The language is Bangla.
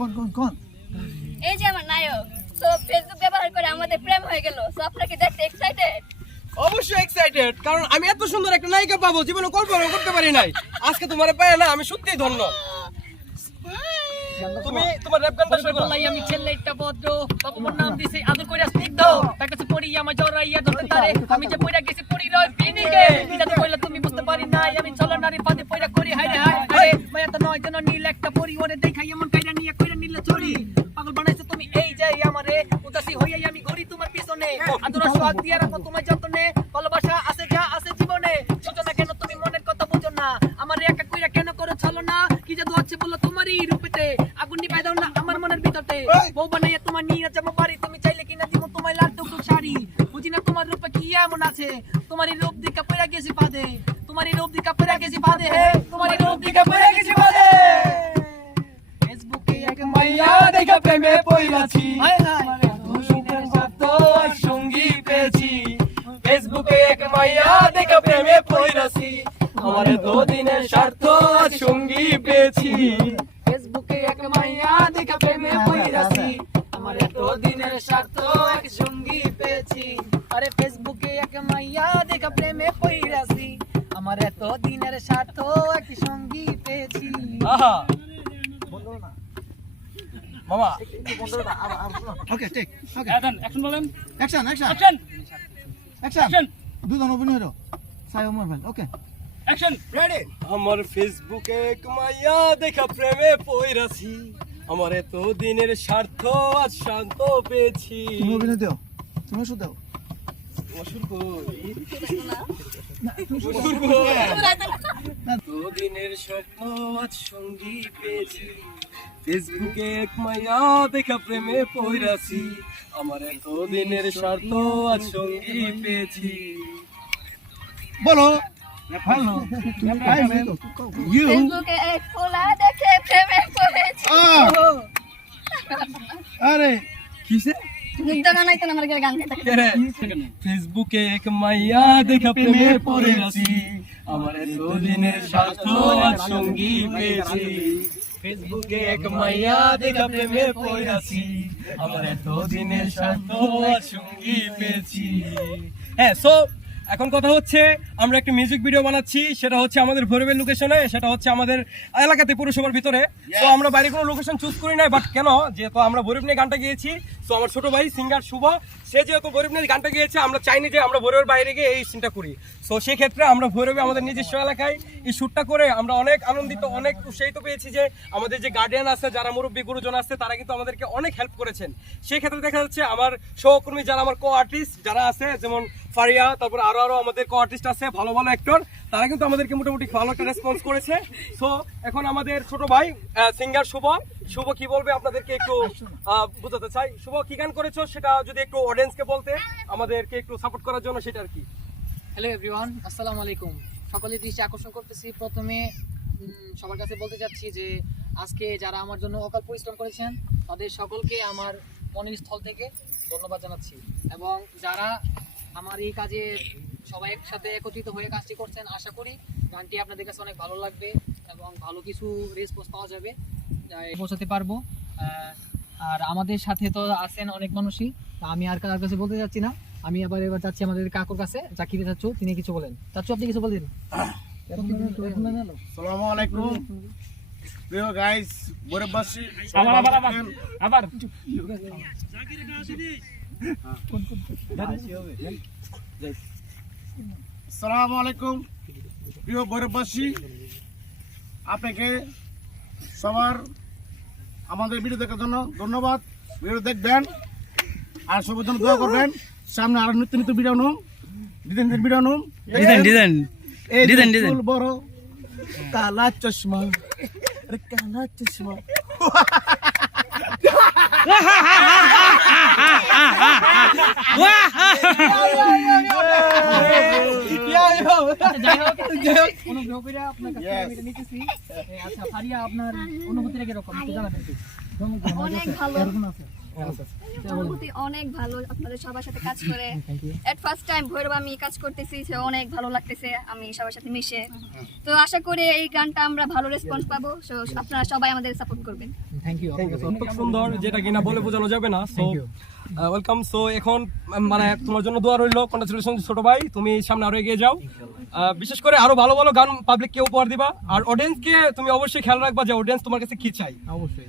কোন কোন কোন? এই যে আমার নায়ক তো ফেসবুক ব্যবহার করে আমাদের প্রেম হয়ে গেল সো আপনারা কি দেখতে এক্সাইটেড অবশ্যই এক্সাইটেড কারণ আমি এত সুন্দর একটা নায়িকা পাবো জীবনে কল্পনা করতে পারি নাই। আজকে তোমার পায় না আমি সত্যিই ধন্য। তুমি তোমার র্যাপ গানটা শুরু করো। আমি ছেলেটা বদ্র তোমার নাম দিছে আদর কইরা স্নিগ্ধ। তার কাছে পড়ি আমার জড়াইয়া ধরতে তারে। আমি যে পইরা গেছি পড়ি রয় পিনিকে। এটা তো কইলা তুমি বুঝতে পারি নাই। আমি চলো নারী পাদে পইরা করি হাই রে হাই আরে মায়া তো নয় যেন নীল একটা পরি ওরে দেখাই এমন সোহাগ দিয়া রাখো তোমার যতনে। ভালোবাসা আছে যা আছে জীবনে। ছোটো না কেন তুমি মনের কথা বুঝো না। আমার একা কইরা কেন করো চলো না? কি জাদু আছে বলো তোমারই রূপেতে। আগুন নিভাই দাও না আমার মনের ভিতরতে। বউ বানাইয়া তোমার নিয়ে যাব বাড়ি। তুমি চাইলে কিনা দিব তোমার টুকটু শাড়ি। বুঝি না তোমার রূপে কি এমন আছে? তোমারই রূপ দিকা পড়া গেছি বাদে। তোমারই রূপ দিকা পড়া গেছি বাদে। হে তোমারই রূপ দিকা পড়া গেছি বাদে। ফেসবুকে এক মাইয়া দেখা প্রেমে পইলাছি হায় হায়। মাইয়া দেখা প্রেমে পইলাছি আমার তো দিনের স্বার্থ সঙ্গী পেয়েছি। ফেসবুকে এক মাইয়া দেখা প্রেমে পইরাছি। আমার এত দিনের স্বার্থ এক সঙ্গী পেয়েছি। আরে ফেসবুকে এক মাইয়া দেখা প্রেমে পইরাছি। আমার এত দিনের স্বার্থ এক সঙ্গী পেয়েছি। আহা। মামা ওকে ঠিক ওকে অ্যাকশন অ্যাকশন বলেন। অ্যাকশন অ্যাকশন অ্যাকশন অ্যাকশন দুজন অভিনয় হলো সাই ওমর ভাই ওকে অ্যাকশন রেডি আমার ফেসবুকে এক মাইয়া দেখা প্রেমে পইরাছি। আমার এত দিনের স্বার্থ আজ শান্ত পেয়েছি। তুমি অভিনয় দাও। তুমি ওষুধ দাও। দিনের স্বপ্ন আজ সঙ্গী পেয়েছি। ফেসবুকে এক মাইয়া দেখা প্রেমে পইরাছি। আমার এত দিনের স্বার্থ আজ সঙ্গী পেয়েছি। বলো। হ্যালো ইউ ফেসবুকে এক ফোলা দেখে প্রেমে পড়েছি। আরে কিসে? আমার ফেসবুকে এক মাইয়া দেখা প্রেমে পড়েছি। আমার এত দিনের স্বার্থ আজ সঙ্গী পেয়েছি। ফেসবুকে এক মাইয়া দেখা প্রেমে পড়েছি। আমার এত দিনের স্বার্থ আজ সঙ্গী পেয়েছি। হ্যাঁ সো এখন কথা হচ্ছে আমরা একটা মিউজিক ভিডিও বানাচ্ছি সেটা হচ্ছে আমাদের ভৈরবের লোকেশনে সেটা হচ্ছে আমাদের এলাকাতে পৌরসভার ভিতরে। তো আমরা বাইরে কোনো লোকেশন চুজ করি নাই বাট কেন? যেহেতু আমরা ভৈরব নিয়ে গানটা গিয়েছি তো আমার ছোট ভাই সিঙ্গার শুভ সে যেহেতু ভৈরব নিয়ে গানটা গিয়েছে আমরা চাইনি যে আমরা ভৈরবের বাইরে গিয়ে এই সিনটা করি। তো সেক্ষেত্রে আমরা ভৈরবে আমাদের নিজস্ব এলাকায় এই শ্যুটটা করে আমরা অনেক আনন্দিত অনেক উৎসাহিত পেয়েছি যে আমাদের যে গার্ডিয়ান আছে যারা মুরব্বী গুরুজন আছে তারা কিন্তু আমাদেরকে অনেক হেল্প করেছেন। সেই ক্ষেত্রে দেখা যাচ্ছে আমার সহকর্মী যারা আমার কো আর্টিস্ট যারা আছে যেমন ফারিয়া, তারপর আরও আরও আমাদের কো আর্টিস্ট আছে, ভালো ভালো অ্যাক্টর তারা কিন্তু আমাদেরকে মোটামুটি ভালো একটা রেসপন্স করেছে। সো এখন আমাদের ছোট ভাই সিঙ্গার শুভ। শুভ কি বলবে আপনাদেরকে একটু বোঝাতে চাই? শুভ, কি গান করেছ? সেটা যদি একটু অডিয়েন্সকে বলতে, আমাদেরকে একটু সাপোর্ট করার জন্য সেটা আর কি। হ্যালো এভরিওয়ান আসসালামু আলাইকুম। সকলের দৃষ্টি আকর্ষণ করতেছি। প্রথমে সবার কাছে বলতে চাচ্ছি যে, আজকে যারা আমার জন্য অকাল পরিশ্রম করেছেন, তাদের সকলকে আমার মনের স্থল থেকে ধন্যবাদ জানাচ্ছি। এবং যারা আমার এই কাজে সবাই একসাথে একত্রিত হয়ে কাজটি করছেন আশা করি। গানটি আপনাদের কাছে অনেক ভালো লাগবে এবং ভালো কিছু রেসপন্স পাওয়া যাবে যাই পৌঁছাতে পারব। আহ, আর আমাদের সাথে তো আছেন অনেক মানুষই আমি আর কার কাছে বলতে চাচ্ছি না। আমি আবার এবার যাচ্ছি আমাদের কাকুর কাছে জাকিরে চাচ্ছু তিনি কিছু বলেন। চাচ্ছু আপনি কিছু বলেন সালামু আলাইকুম। প্রিয় গাইস বরেবাসী আবার আবার আবার আবার। সালামু আলাইকুম প্রিয় বরেবাসী আপনাকে সবার আমাদের ভিডিও দেখার জন্য ধন্যবাদ। ভিডিও দেখবেন আর সবার জন্য দোয়া করবেন। সামনে আরও নিত্য নিত্য ভিডিও নুম ডিজাইন ডিজাইন ভিডিও নুম ডিজাইন ডিজাইন। Design design. বড় কালা চশমা কালা চশমা। আপনার কাছে আমি এটা নিতেছি এ, আচ্ছা ফারিয়া আপনার অনুভূতিটা কীরকম? অনেক ভালো। অনুভূতি অনেক ভালো আপনাদের সবার সাথে কাজ করে। এট ফার্স্ট টাইম ভৈরব আমি কাজ করতেছি সে অনেক ভালো লাগতেছে আমি সবার সাথে মিশে। তো আশা করি এই গানটা আমরা ভালো রেসপন্স পাবো So, আপনারা সবাই আমাদের সাপোর্ট করবেন। Thank you. So সুন্দর যেটা কিনা বলে বোঝানো যাবে না সো ওয়েলকাম সো এখন মানে তোমার জন্য দোয়া রইল। কংগ্রাচুলেশন ছোট ভাই তুমি সামনে আরও এগিয়ে যাও। বিশেষ করে আরও ভালো ভালো গান পাবলিক পাবলিককে উপহার দিবা। আর অডিয়েন্সকে তুমি অবশ্যই খেয়াল রাখবা যে অডিয়েন্স তোমার কাছে কি চাই অবশ্যই।